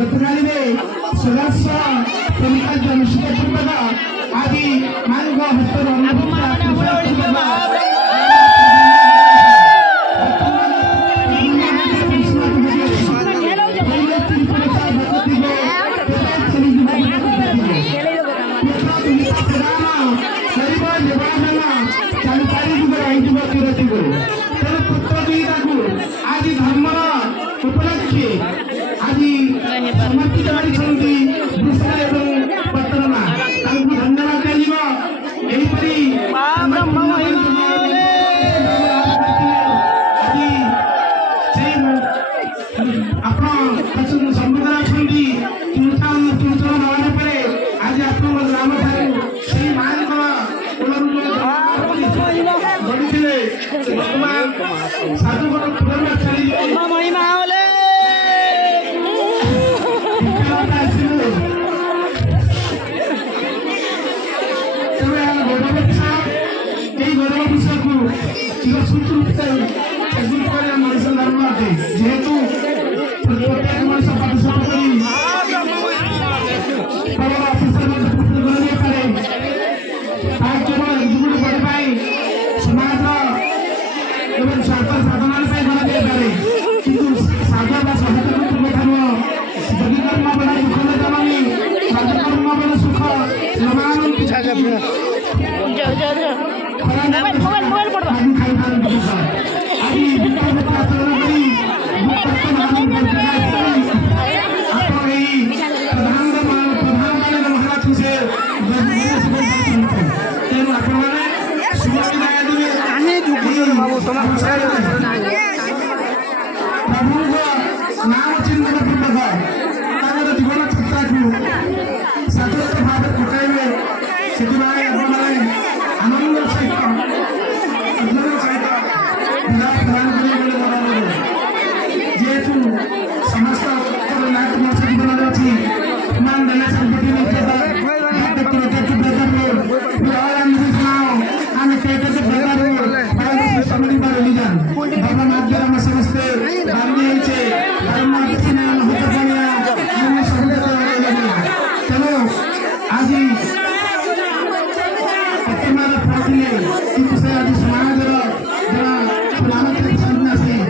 गतकाली में सदस्य पंचायत अनुष्ठित पूर्वक आदि मानव आदि धर्म उपलक्षे आदि समर्पित पत्रमा धन्यवाद संबोधन आज आप ग्राम से मान जेहेतु प्रत्येक मनुष्य समाज स्वार्थ साधन किंतु साधन जदि कर्म बड़ा दुख नहीं कर्म बड़ा सुख नाम चिंतन पूर्वक जीवन छत्रा को सचेत भाव फटाइबे से आनंद सहित जेहेतु समस्त जीवन अच्छी मान देने संपत्ति समस्ते तेणु आज किंतु से आज समाज सन्यासी